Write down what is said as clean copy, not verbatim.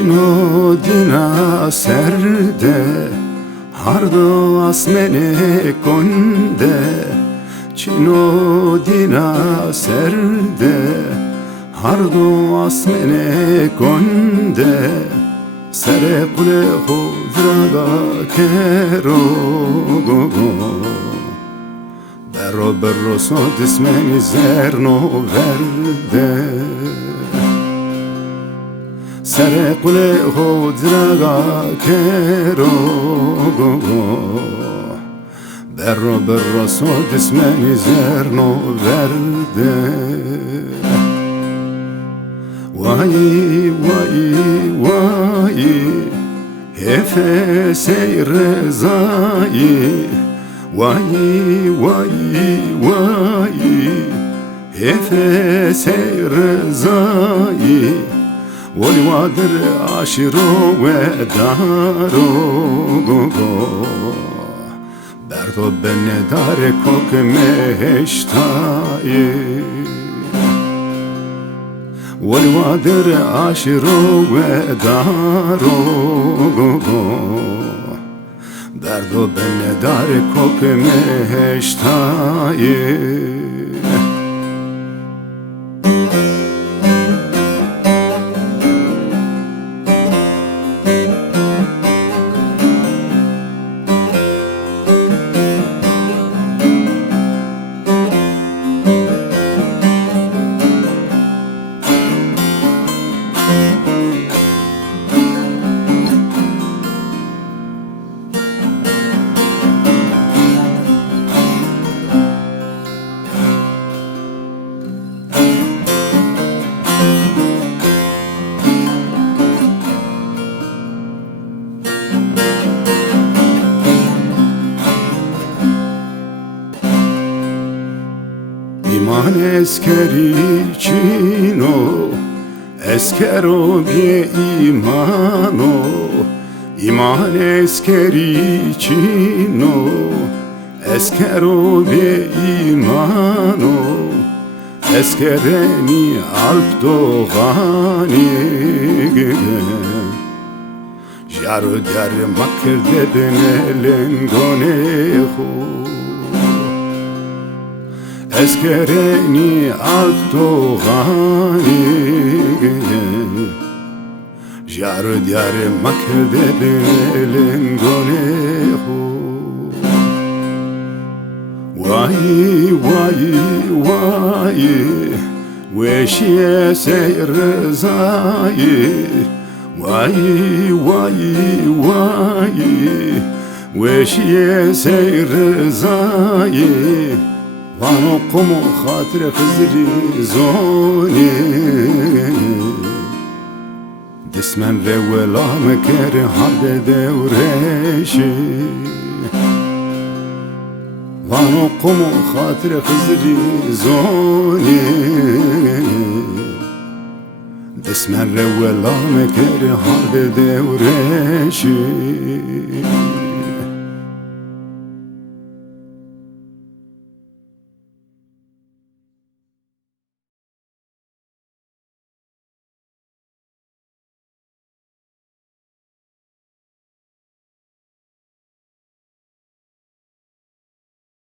Çino dina serde hardo asmene konde Çino dina serde hardo asmene konde Sere kule hudraga kero Berro so dismeni zerno verde Sere kule hudraga kero Berro so dismeni zerno verde Vay Hefe seyrezai Vay Hefe seyrezai Voli vadir aşiro ve daro Berdo benne dare kok meştai والوادر عاشرو ودارو دردو بن دار کوک مهشتایی İman eskeri çino Eskero bie imano İman eskeri çino Eskero bie imano Eskereni alp doğani Jaru der makirde benelen gonehu Eskereni altoğani Jaru diyare makerde benelen gonehu Vay Veşiye seyrezai Vay Veşiye seyrezai Vano como خاطر خزری زونی دسمن ره ولا مکر حد دورشی Vano como خاطر خزری زونی دسمن ره ولا مکر حد دورشی